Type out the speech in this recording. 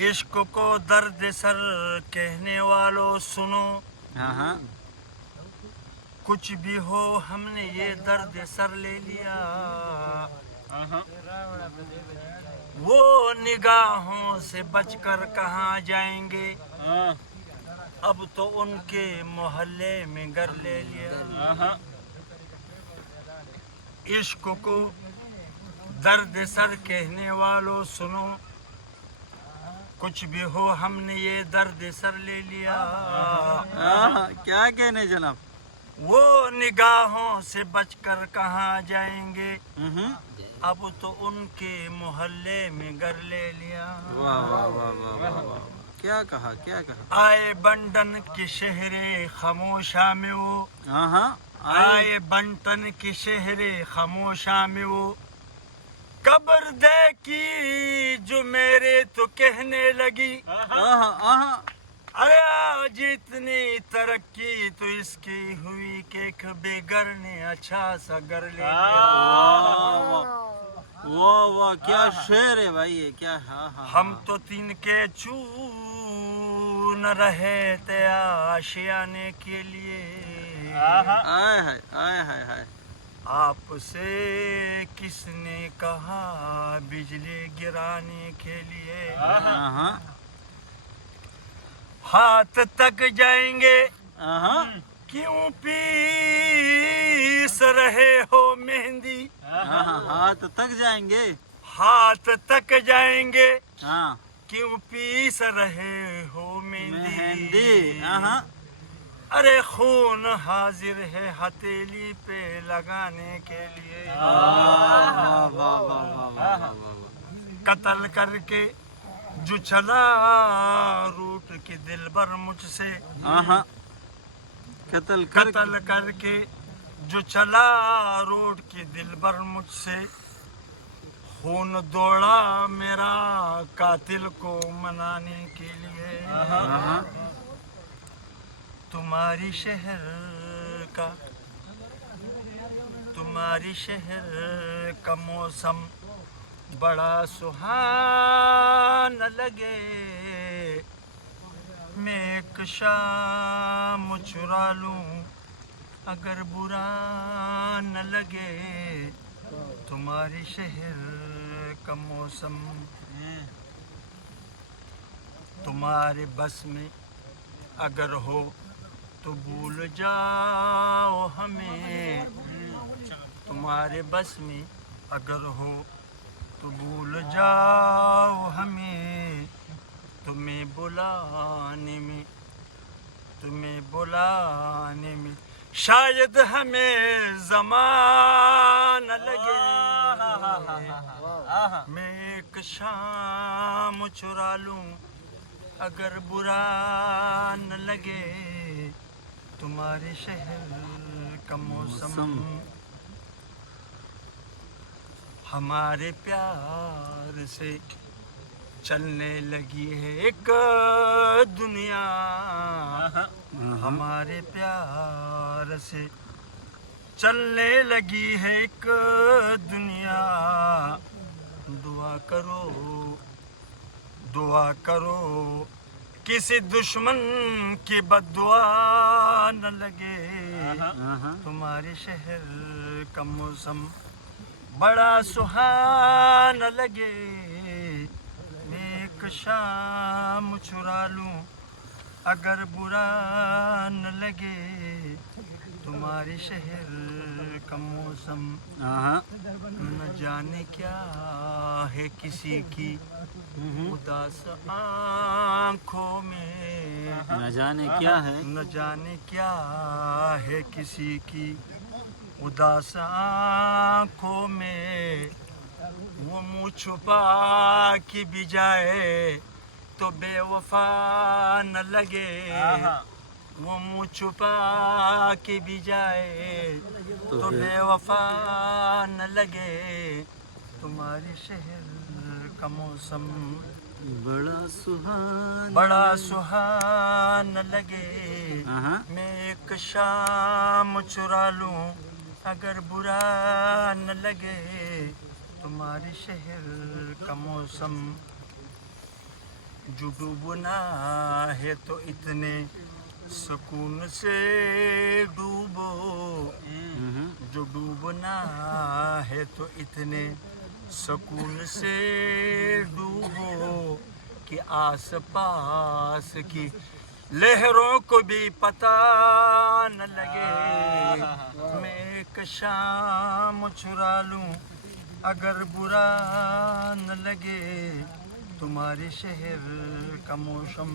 इश्क को दर्द सर कहने वालों सुनो। हाँ हाँ कुछ भी हो हमने ये दर्द सर ले लिया। वो निगाहों से बचकर कहाँ जाएंगे, अब तो उनके मोहल्ले में घर ले लिया। इश्क को दर्द सर कहने वालों सुनो, कुछ भी हो हमने ये दर्द सर ले लिया। क्या कहने जनाब। वो निगाहों से बचकर कहाँ जाएंगे, अब तो उनके मोहल्ले में घर ले लिया। वाह वाह वाह वाह वाह वाह। क्या कहा क्या कहा। आए बंटन के शहरे खामोशा में वो, हाँ आए बंटन के शहरे खामोशा में वो, कब्र देखी जो मेरे तो कहने लगी। अरे आज इतनी तरक्की तो इसकी हुई कि कभी घर ने अच्छा सा घर ले लिया। वाह वाह क्या शेर है भाई ये क्या। हम तो तीन के चून रहे थे आशियाने के लिए। आए हाय आए हाय हाय। आपसे किसने कहा बिजली गिराने के लिए। हाथ तक जाएंगे क्यों पीस रहे हो मेहंदी। हाथ तक जाएंगे। हाथ तक जाएंगे हाँ क्यों पीस रहे हो मेहंदी। हाँ अरे खून हाजिर है हथेली पे लगाने के लिए। कत्ल करके जो चला रूट के दिल भर मुझसे। कत्ल करके जो चला रूट के दिल भर मुझसे, खून दौड़ा मेरा कातिल को मनाने के लिए। तुम्हारी शहर का मौसम बड़ा सुहाना लगे, मैं एक शाम चुरा लूं अगर बुरा न लगे। तुम्हारी शहर का मौसम तुम्हारे बस में अगर हो तो भूल जाओ हमें। तुम्हारे बस में अगर हो तो भूल जाओ हमें। तुम्हें बुलाने में शायद हमें ज़माना लगे। मैं एक शाम चुरा लूं अगर बुरा न लगे। तुम्हारे शहर का मौसम हमारे प्यार से चलने लगी है एक दुनिया। हमारे प्यार से चलने लगी है एक दुनिया। दुआ करो किसी दुश्मन की बद्दुआ न लगे। तुम्हारे शहर का मौसम बड़ा सुहाना लगे, मैं एक शाम चुरा लूं अगर बुरा न लगे। तुम्हारे शहर का मौसम न जाने क्या है किसी की उदास आँखों में। न जाने क्या है। न जाने क्या है किसी की उदास आँखों में। वो मुँह छुपा के भी जाए तो बेवफा न लगे। वो मुँह छुपा के भी जाए तो बेवफा न लगे। तुम्हारे शहर का मौसम बड़ा सुहाना लगे, मैं एक शाम चुरा लूं अगर बुरा न लगे। तुम्हारे शहर का मौसम जो डूबना है तो इतने सुकून से डूबो, जो डूबना है तो इतने सुकून से डूबो कि आस पास की लहरों को भी पता न लगे। मैं एक शाम चुरा लूं अगर बुरा न लगे तुम्हारे शहर का मौसम।